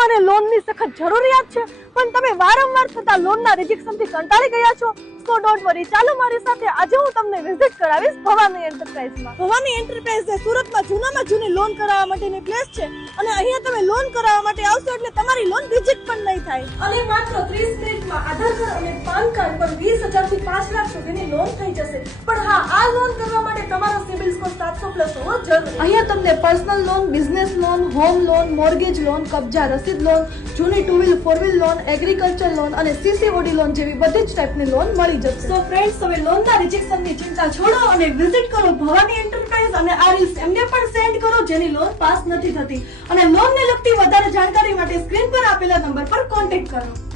તમને લોનની સખત જરૂરિયાત છે પણ તમે વારંવાર થતા લોનના રિજેક્શનથી કંટાળી ગયા છો? સો ડોન્ટ વરી, ચાલો મારી સાથે આજે હું તમને વિઝિટ કરાવીશ ભવાની એન્ટરપ્રાઇઝમાં. ભવાની એન્ટરપ્રાઇઝ એ સુરતમાં જૂનામાં જૂની લોન કરાવવા માટેની પ્લેસ છે અને અહીંયા તમે લોન કરાવવા માટે આવશો એટલે તમારી લોન રિજેક્ટ પણ નહીં થાય અને માત્ર 30 મિનિટમાં આધાર કાર્ડ અને પાન કાર્ડ પર 20,000 થી 5 લાખ સુધીની લોન થઈ જશે. પણ હા, આ લોન કરવા માટે તમારો સિબિલ સ્કોર 700 પ્લસ હોવો જરૂરી. અહીંયા તમને personal loan, business loan, home loan, mortgage loan, કબજા રસીદ લોન, જૂની 2 wheel 4 wheel loan, agriculture loan અને સીસીઓડી લોન જેવી બધી જ ટાઈપની લોન મળી જશે. સો ફ્રેન્ડ્સ, હવે લોનના રિજેક્શનની ચિંતા છોડો અને વિઝિટ કરો ભવાની એન્ટરપ્રાઇઝ અને આ રીલ્સ એમને પણ સેન્ડ કરો જેની લોન પાસ નથી થતી અને લોનને લગતી વધારે જાણકારી માટે સ્ક્રીન પર આપેલા નંબર પર કોન્ટેક્ટ કરો.